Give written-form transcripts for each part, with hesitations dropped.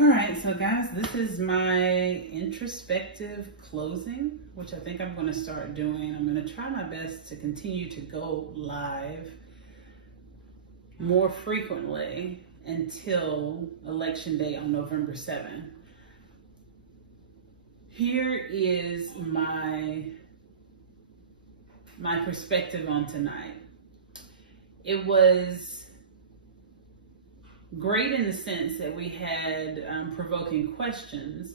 All right, so guys, this is my introspective closing, which I think I'm going to start doing. I'm going to try my best to continue to go live more frequently until Election Day on November 7th. Here is my perspective on tonight. It was great in the sense that we had provoking questions,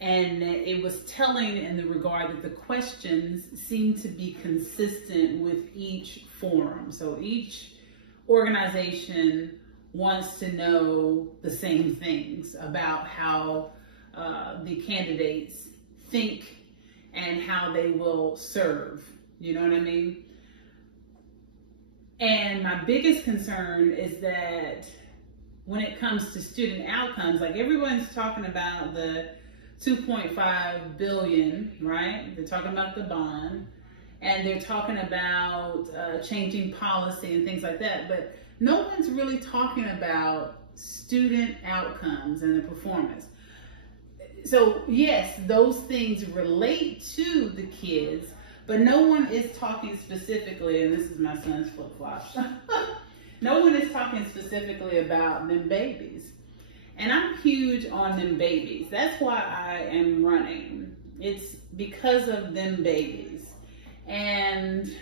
and it was telling in the regard that the questions seemed to be consistent with each forum. So each organization wants to know the same things about how the candidates think and how they will serve. You know what I mean? And my biggest concern is that when it comes to student outcomes, like everyone's talking about the 2.5 billion, right? They're talking about the bond, and they're talking about changing policy and things like that, but no one's really talking about student outcomes and the performance. So yes, those things relate to the kids, but no one is talking specifically, and this is my son's flip-flops. No one is talking specifically about them babies. And I'm huge on them babies. That's why I am running. It's because of them babies. And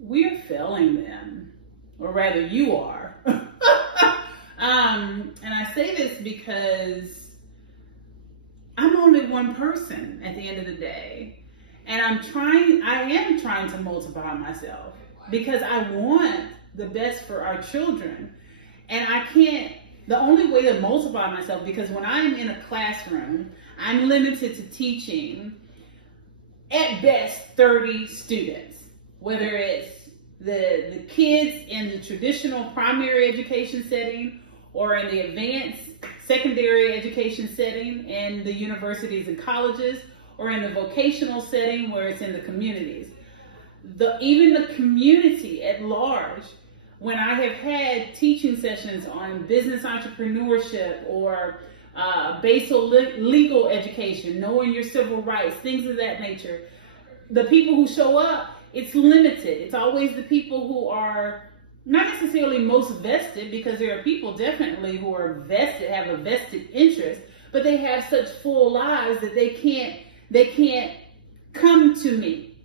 we're failing them, or rather you are. And I say this because I'm only one person at the end of the day. And I am trying to multiply myself because I want the best for our children. And I can't, the only way to multiply myself, because when I'm in a classroom, I'm limited to teaching at best 30 students, whether it's the kids in the traditional primary education setting or in the advanced secondary education setting in the universities and colleges, or in the vocational setting where it's in the communities. Even the community at large, when I have had teaching sessions on business entrepreneurship or basal legal education, knowing your civil rights, things of that nature, the people who show up, it's limited. It's always the people who are not necessarily most vested, because there are people definitely who are vested, have a vested interest, but they have such full lives that they can't come to me.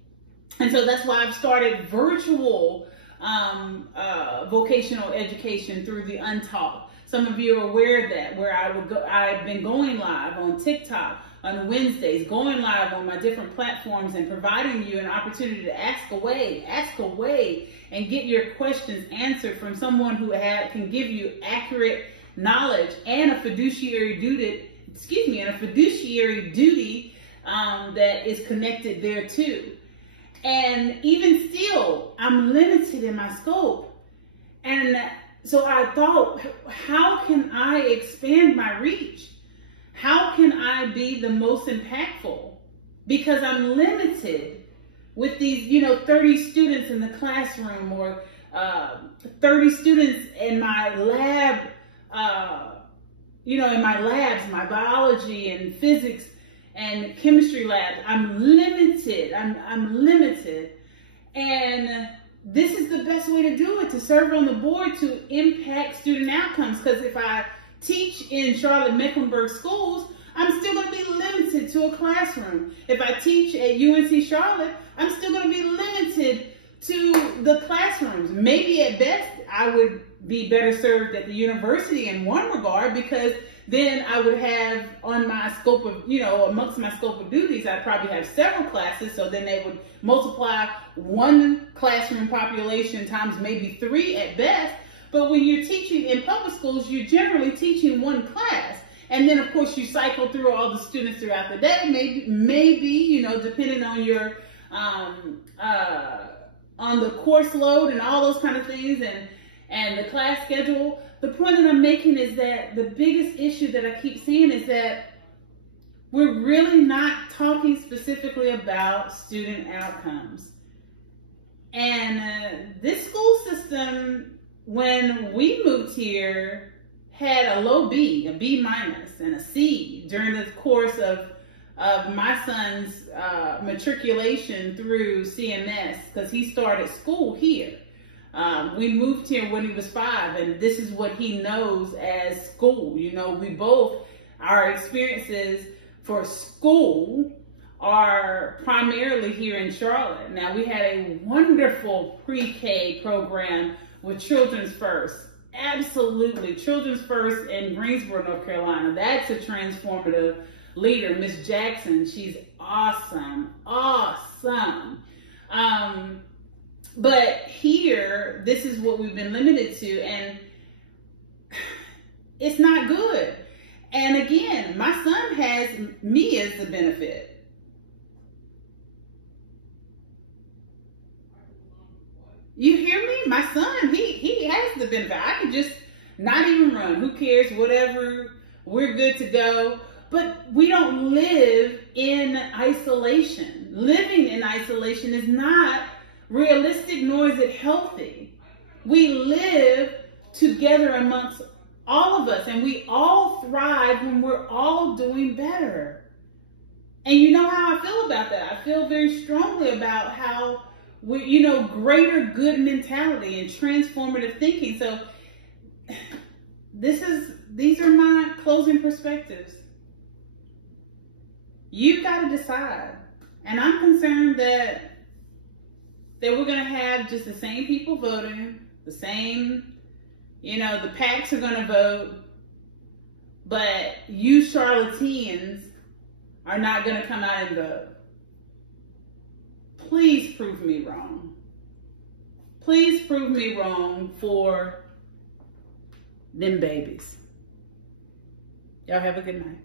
And so that's why I've started virtual vocational education through the Untaught. Some of you are aware of that, where I've been going live on TikTok on Wednesdays, going live on my different platforms and providing you an opportunity to ask away, and get your questions answered from someone who can give you accurate knowledge and a fiduciary duty, that is connected there too. And even still, I'm limited in my scope. And so I thought, how can I expand my reach? How can I be the most impactful? Because I'm limited with these, 30 students in the classroom, or 30 students in my lab, in my labs, my biology and physics and chemistry labs. I'm limited. I'm limited. And this is the best way to do it, to serve on the board, to impact student outcomes. Because if I teach in Charlotte-Mecklenburg schools, I'm still going to be limited to a classroom. If I teach at UNC Charlotte, I'm still going to be limited to the classrooms. Maybe at best, I would be better served at the university in one regard, because then I would have on my scope of, amongst my scope of duties, I'd probably have several classes. So then they would multiply one classroom population times maybe 3 at best. But when you're teaching in public schools, you're generally teaching one class. And then, of course, you cycle through all the students throughout the day. Maybe depending on your, on the course load and all those kind of things, and the class schedule. The point that I'm making is that the biggest issue that I keep seeing is that we're really not talking specifically about student outcomes. And this school system when we moved here, had a low B, a B minus, and a C during the course of my son's matriculation through CMS, because he started school here. We moved here when he was 5, and this is what he knows as school. You know, we both, our experiences for school are primarily here in Charlotte. Now, we had a wonderful pre-K program with Children's First. Absolutely, Children's First in Greensboro, North Carolina. That's a transformative leader, Miss Jackson. She's awesome, awesome. But here, this is what we've been limited to, and it's not good. And again, my son has me as the benefit. You hear me? My son, he has the benefit. I can just not even run. Who cares? Whatever. We're good to go. But we don't live in isolation. Living in isolation is not realistic, nor is it healthy. We live together amongst all of us, and we all thrive when we're all doing better. And you know how I feel about that. I feel very strongly about how we, you know, greater good mentality and transformative thinking. So these are my closing perspectives. You've got to decide. And I'm concerned that we're going to have just the same people voting, the same, you know, the PACs are going to vote, but you charlatans are not going to come out and vote. Please prove me wrong. Please prove me wrong for them babies. Y'all have a good night.